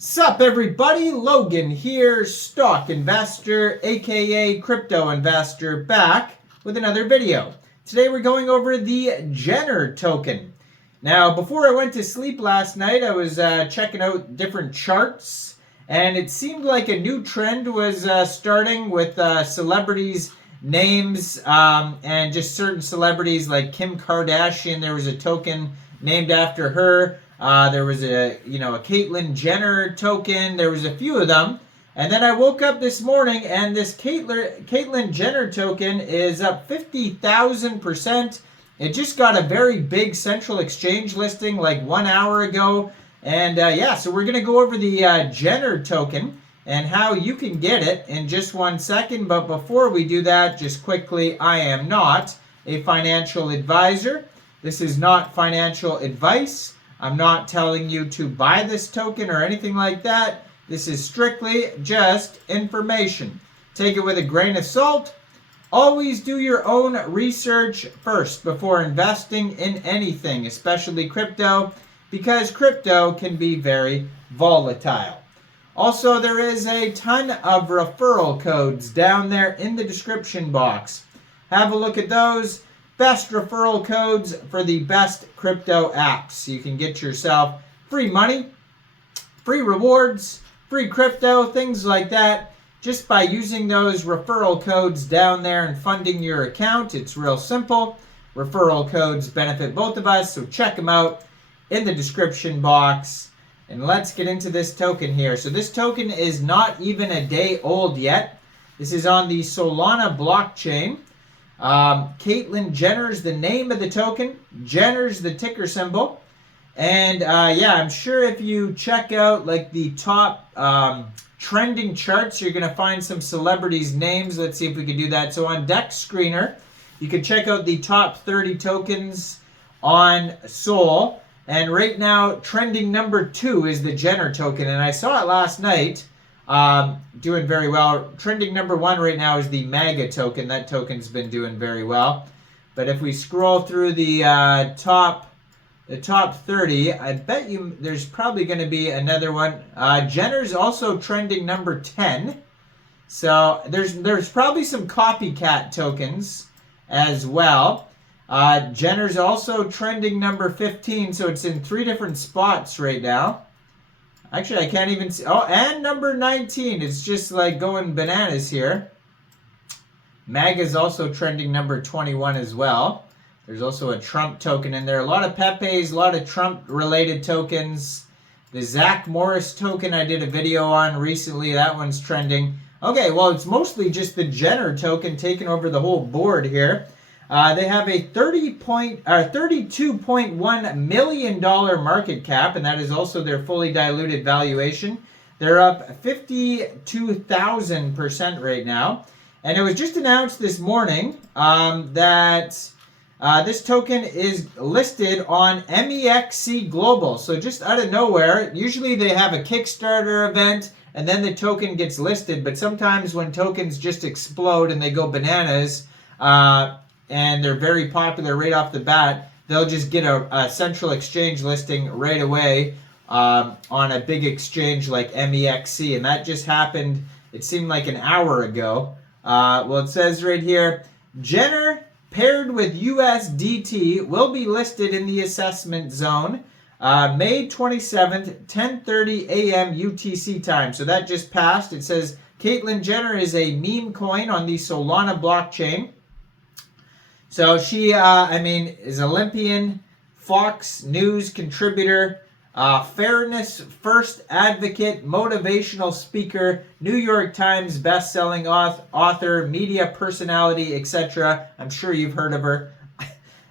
Sup everybody, Logan here, stock investor, aka crypto investor, back with another video. Today we're going over the Jenner token. Now before I went to sleep last night, I was checking out different charts, and it seemed like a new trend was starting with celebrities' names and just certain celebrities like Kim Kardashian. There was a token named after her. There was a Caitlyn Jenner token. There was a few of them. And then I woke up this morning and this Caitlyn Jenner token is up 50,000%. It just got a very big central exchange listing like 1 hour ago. And so we're going to go over the Jenner token and how you can get it in just 1 second. But before we do that, just quickly, I am not a financial advisor. This is not financial advice. I'm not telling you to buy this token or anything like that. This is strictly just information. Take it with a grain of salt. Always do your own research first before investing in anything, especially crypto, because crypto can be very volatile. Also, there is a ton of referral codes down there in the description box. Have a look at those. Best referral codes for the best crypto apps. You can get yourself free money, free rewards, free crypto, things like that, just by using those referral codes down there and funding your account. It's real simple. Referral codes benefit both of us, so check them out in the description box. And let's get into this token here. So this token is not even a day old yet. This is on the Solana blockchain. Caitlyn Jenner's the name of the token. Jenner's the ticker symbol. And I'm sure if you check out like the top trending charts, you're going to find some celebrities' names. Let's see if we can do that. So on Deck Screener, you can check out the top 30 tokens on Sol. And right now, trending number 2 is the Jenner token. And I saw it last night. Doing very well. Trending number 1 right now is the Maga token. That token's been doing very well. But if we scroll through the top 30, I bet you there's probably going to be another one. Jenner's also trending number 10. So there's probably some copycat tokens as well. Jenner's also trending number 15, so it's in 3 different spots right now. Actually, I can't even see. Oh, and number 19. It's just like going bananas here. Maga is also trending number 21 as well. There's also a Trump token in there. A lot of Pepe's, a lot of Trump-related tokens. The Zach Morris token I did a video on recently. That one's trending. Okay, well, it's mostly just the Jenner token taking over the whole board here. They have a $32.1 million market cap, and that is also their fully diluted valuation. They're up 52,000% right now. And it was just announced this morning that this token is listed on Mexc Global. So just out of nowhere, usually they have a Kickstarter event, and then the token gets listed. But sometimes when tokens just explode and they go bananas, and they're very popular right off the bat, they'll just get a central exchange listing right away on a big exchange like Mexc. And that just happened, it seemed like an hour ago. Well, it says right here, Jenner paired with USDT will be listed in the assessment zone May 27th, 10:30 a.m. UTC time. So that just passed. It says Caitlyn Jenner is a meme coin on the Solana blockchain. So she, is Olympian, Fox News contributor, fairness first advocate, motivational speaker, New York Times best-selling author, media personality, etc. I'm sure you've heard of her.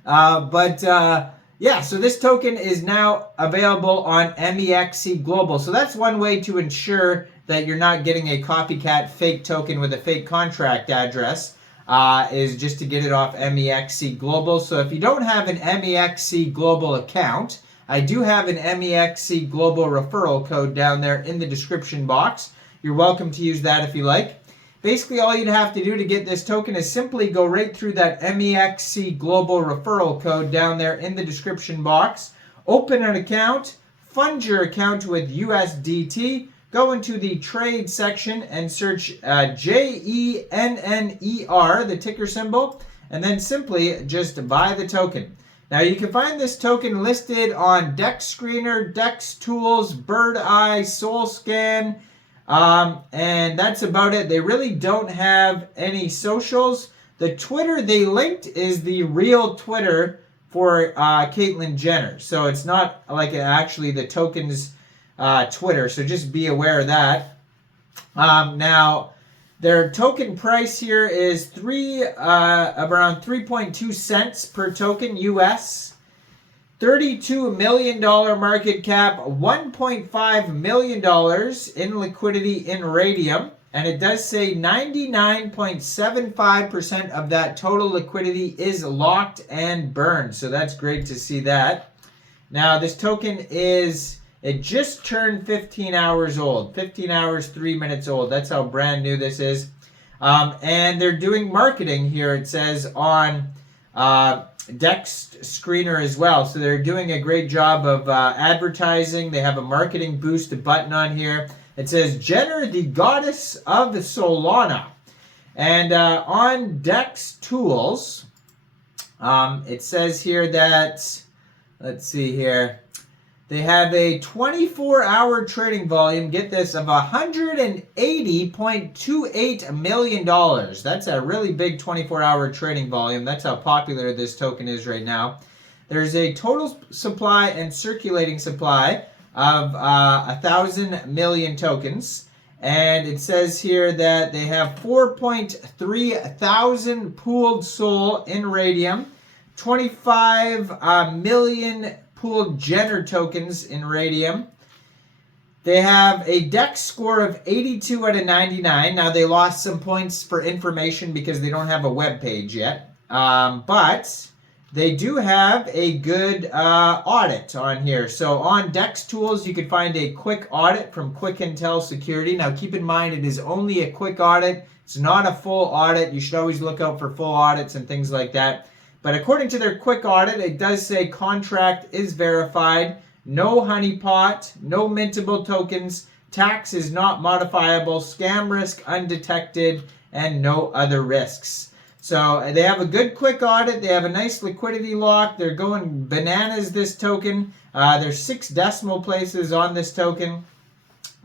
So this token is now available on Mexc Global. So that's one way to ensure that you're not getting a copycat fake token with a fake contract address. Is just to get it off Mexc Global. So if you don't have an Mexc Global account, I do have an Mexc Global referral code down there in the description box. You're welcome to use that if you like. Basically, all you'd have to do to get this token is simply go right through that Mexc Global referral code down there in the description box, open an account, fund your account with USDT, go into the trade section and search JENNER, the ticker symbol, and then simply just buy the token. Now you can find this token listed on DEX Screener, DEX Tools, Bird Eye, SolScan, and that's about it. They really don't have any socials. The Twitter they linked is the real Twitter for Caitlyn Jenner. So it's not like actually the token's Twitter. So just be aware of that. Now, their token price here is around 3.2 cents per token US. $32 million market cap, $1.5 million in liquidity in Raydium. And it does say 99.75% of that total liquidity is locked and burned. So that's great to see that. Now, this token it just turned 15 hours old. 15 hours, 3 minutes old. That's how brand new this is. And they're doing marketing here, it says, on DEX Screener as well. So they're doing a great job of advertising. They have a marketing boost button on here. It says, Jenner, the goddess of Solana. And on DEX Tools, it says here that, let's see here, they have a 24-hour trading volume, get this, of $180.28 million. That's a really big 24-hour trading volume. That's how popular this token is right now. There's a total supply and circulating supply of 1,000 million tokens. And it says here that they have 4.3 thousand pooled SOL in Raydium, 25 million pooled Jenner tokens in Raydium. They have a DEX score of 82 out of 99. Now, they lost some points for information because they don't have a web page yet. But they do have a good audit on here. So on DEX Tools, you can find a quick audit from Quick Intel Security. Now, keep in mind, it is only a quick audit. It's not a full audit. You should always look out for full audits and things like that. But according to their quick audit, it does say contract is verified, no honeypot, no mintable tokens, tax is not modifiable, scam risk undetected, and no other risks. So they have a good quick audit. They have a nice liquidity lock. They're going bananas, this token. There's 6 decimal places on this token.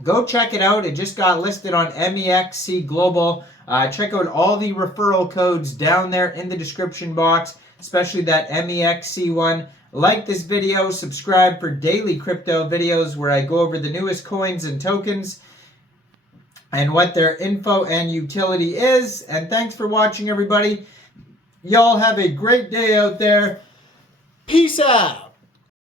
Go check it out. It just got listed on Mexc Global. Check out all the referral codes down there in the description box, especially that Mexc one. Like this video, subscribe for daily crypto videos where I go over the newest coins and tokens and what their info and utility is. And thanks for watching, everybody. Y'all have a great day out there. Peace out.